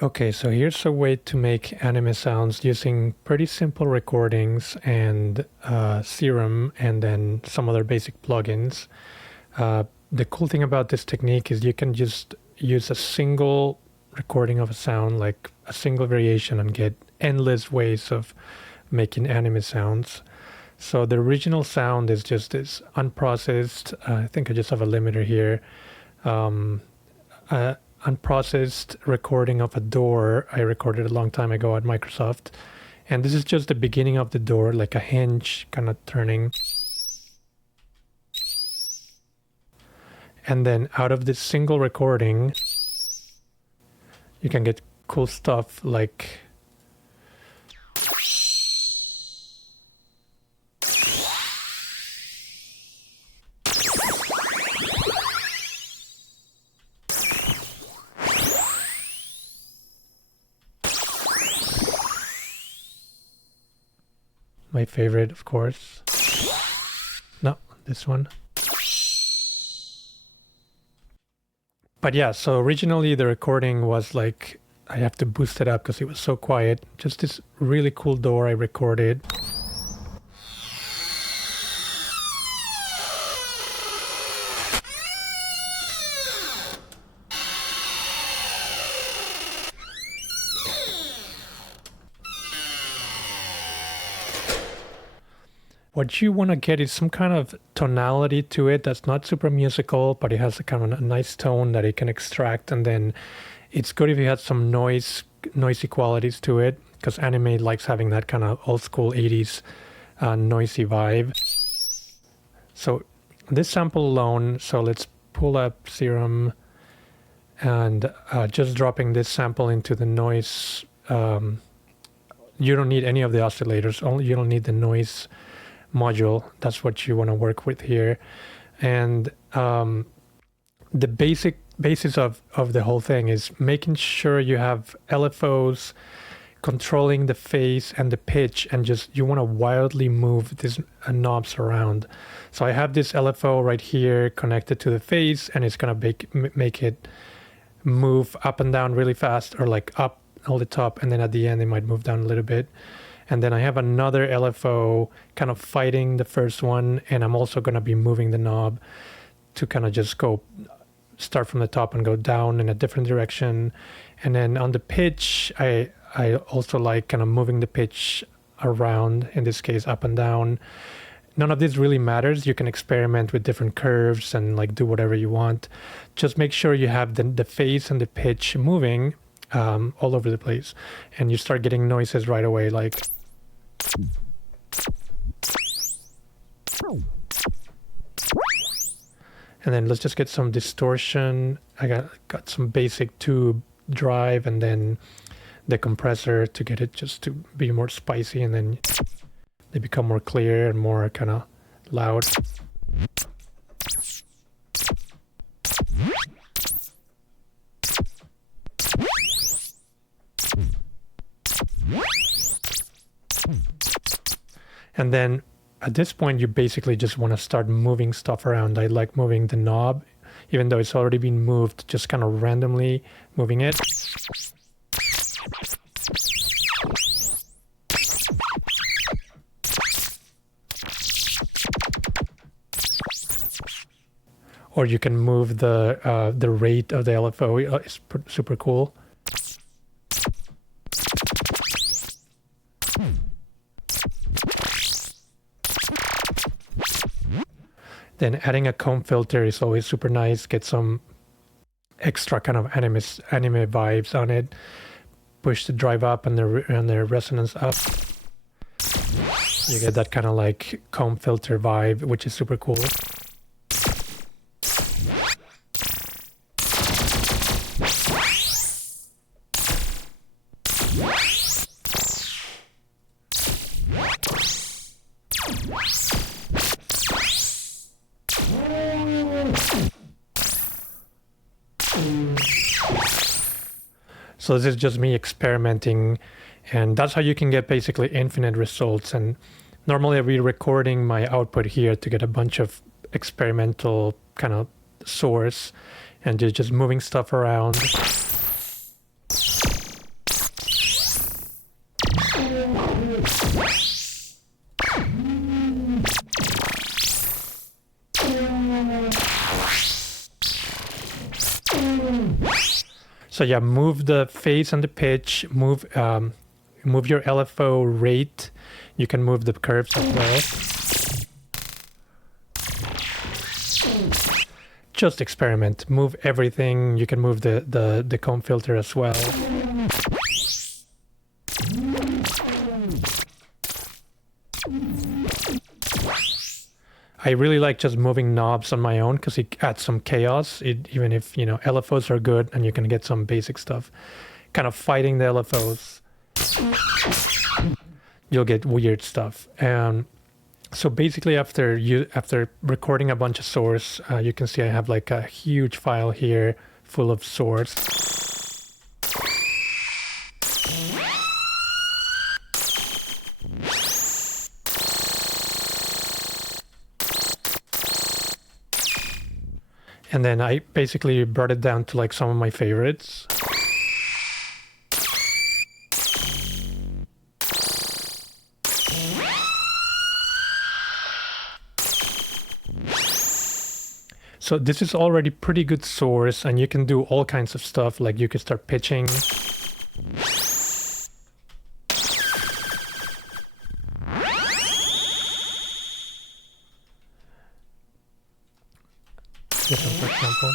Okay, so here's a way to make anime sounds using pretty simple recordings and Serum and then some other basic plugins. The cool thing about this technique is you can just use a single recording of a sound, like a single variation, and get endless ways of making anime sounds. So the original sound is just this unprocessed, I think I just have a limiter here, unprocessed recording of a door I recorded a long time ago at Microsoft. And this is just the beginning of the door, like a hinge kind of turning. And then out of this single recording, you can get cool stuff like my favorite, of course. No, this one. But yeah, so originally the recording was like, I have to boost it up because it was so quiet. Just this really cool door I recorded. What you want to get is some kind of tonality to it that's not super musical, but it has a kind of a nice tone that it can extract. And then it's good if you had some noisy qualities to it, because anime likes having that kind of old school 80s noisy vibe. So this sample alone, so let's pull up Serum and just dropping this sample into the noise. You don't need any of the oscillators, you don't need the noise module. That's what you want to work with here. And the basis of the whole thing is making sure you have LFOs controlling the phase and the pitch, and just you want to wildly move these knobs around. So I have this LFO right here connected to the phase, and it's going to make it move up and down really fast, or like up all the top, and then at the end it might move down a little bit. And then I have another LFO kind of fighting the first one, and I'm also going to be moving the knob to kind of just start from the top and go down in a different direction. And then on the pitch, I also like kind of moving the pitch around, in this case up and down. None of this really matters. You can experiment with different curves and like do whatever you want. Just make sure you have the phase and the pitch moving all over the place, and you start getting noises right away, like and then let's just get some distortion. I got some basic tube drive, and then the compressor to get it just to be more spicy, and then they become more clear and more kind of loud. And then at this point, you basically just want to start moving stuff around. I like moving the knob, even though it's already been moved, just kind of randomly moving it. Or you can move the rate of the LFO. It's super cool. Then adding a comb filter is always super nice. Get some extra kind of anime vibes on it. Push the drive up and the resonance up. You get that kind of like comb filter vibe, which is super cool. So this is just me experimenting, and that's how you can get basically infinite results. And normally I'll be recording my output here to get a bunch of experimental kind of source, and just moving stuff around. So yeah, move the phase and the pitch, move your LFO rate. You can move the curves as well. Just experiment, move everything. You can move the comb filter as well. I really like just moving knobs on my own because it adds some chaos. Even if, you know, LFOs are good and you can get some basic stuff, kind of fighting the LFOs, you'll get weird stuff. So basically after recording a bunch of source, you can see I have like a huge file here full of source. And then I basically brought it down to like some of my favorites. So this is already pretty good source, and you can do all kinds of stuff. Like you could start pitching. This one, for example.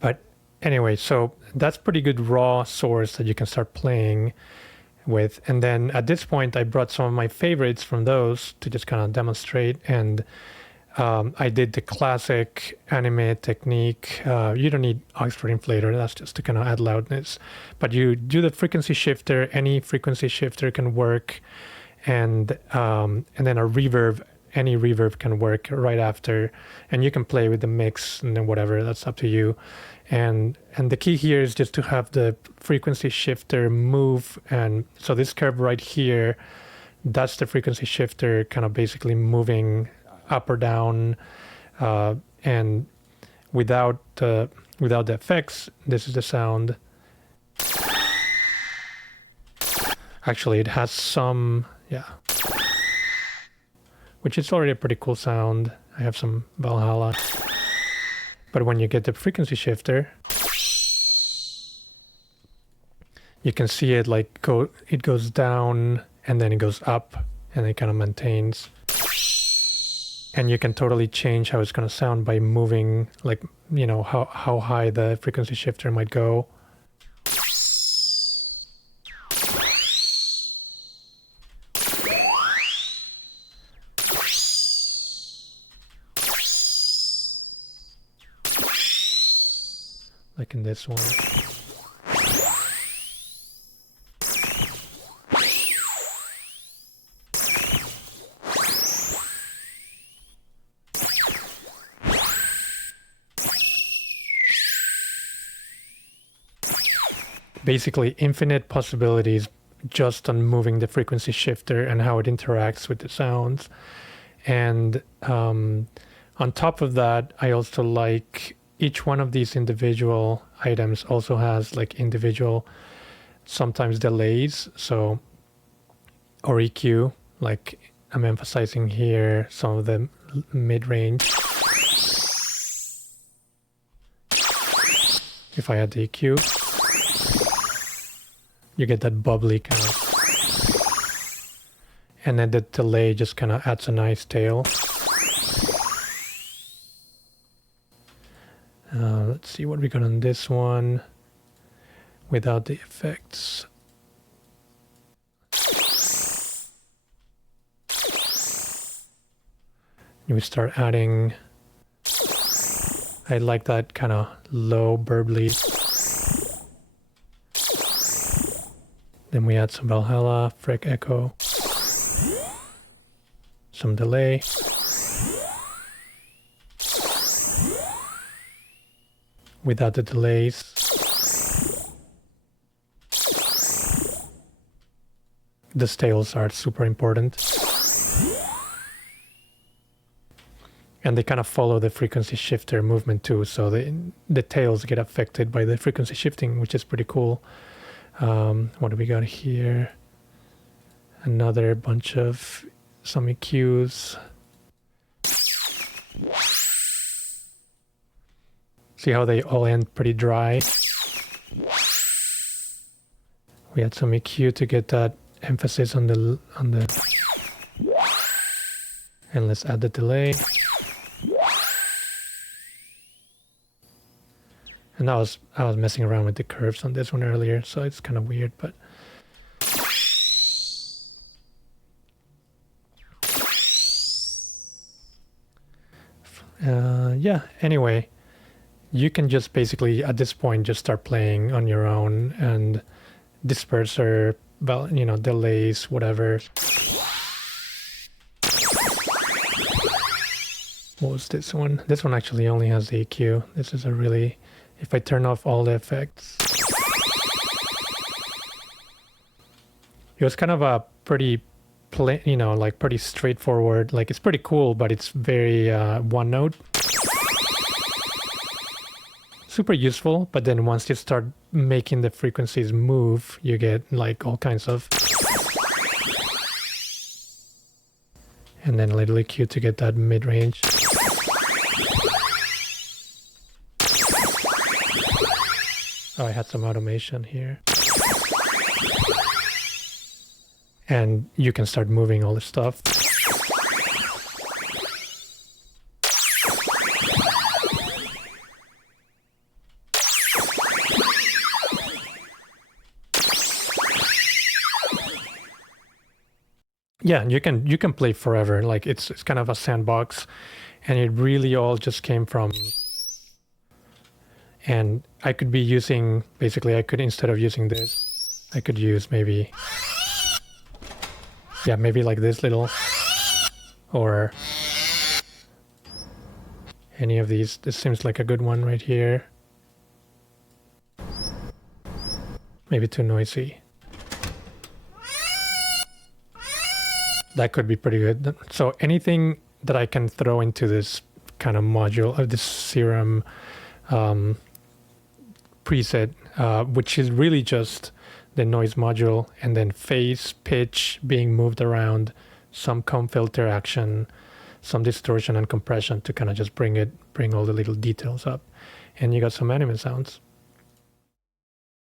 But anyway, so that's pretty good raw source that you can start playing with. And then at this point, I brought some of my favorites from those to just kind of demonstrate. And I did the classic anime technique. You don't need Oxford inflator. That's just to kind of add loudness. But you do the frequency shifter. Any frequency shifter can work. And then a reverb. Any reverb can work right after. And you can play with the mix and then whatever. That's up to you. And the key here is just to have the frequency shifter move. And so this curve right here, that's the frequency shifter kind of basically moving up or down, and without the effects, this is the sound. Actually, it has some, yeah, which is already a pretty cool sound. I have some Valhalla, but when you get the frequency shifter, you can see it like it goes down and then it goes up and it kind of maintains. And you can totally change how it's going to sound by moving, like, you know, how high the frequency shifter might go. Like in this one. Basically infinite possibilities just on moving the frequency shifter and how it interacts with the sounds. And on top of that, I also like each one of these individual items also has like individual sometimes delays. So, or EQ, like I'm emphasizing here some of the mid-range. If I add the EQ, you get that bubbly kind of, and then the delay just kind of adds a nice tail. Let's see what we got on this one without the effects. We start adding, I like that kind of low burbly. Then we add some Valhalla, Freq Echo, some delay. Without the delays. The tails are super important. And they kind of follow the frequency shifter movement too, so the tails get affected by the frequency shifting, which is pretty cool. What do we got here? Another bunch of some EQs. See how they all end pretty dry? We had some EQ to get that emphasis on the and let's add the delay. And I was messing around with the curves on this one earlier, so it's kind of weird, but yeah, anyway, you can just basically at this point just start playing on your own, and disperser, well, you know, delays, whatever. What was this one? This one actually only has the EQ. This is a really, if I turn off all the effects, it was kind of a pretty plain, you know, like pretty straightforward. Like it's pretty cool, but it's very one note. Super useful, but then once you start making the frequencies move, you get like all kinds of, and then a little EQ to get that mid-range. Oh, I had some automation here. And you can start moving all the stuff. Yeah, you can play forever. Like it's kind of a sandbox, and it really all just came from. And I could be using, basically I could, instead of using this, I could use maybe, yeah, maybe like this little, or any of these. This seems like a good one right here. Maybe too noisy. That could be pretty good. So anything that I can throw into this kind of module of this Serum preset, which is really just the noise module, and then phase, pitch being moved around, some comb filter action, some distortion and compression to kind of just bring all the little details up, and you got some anime sounds.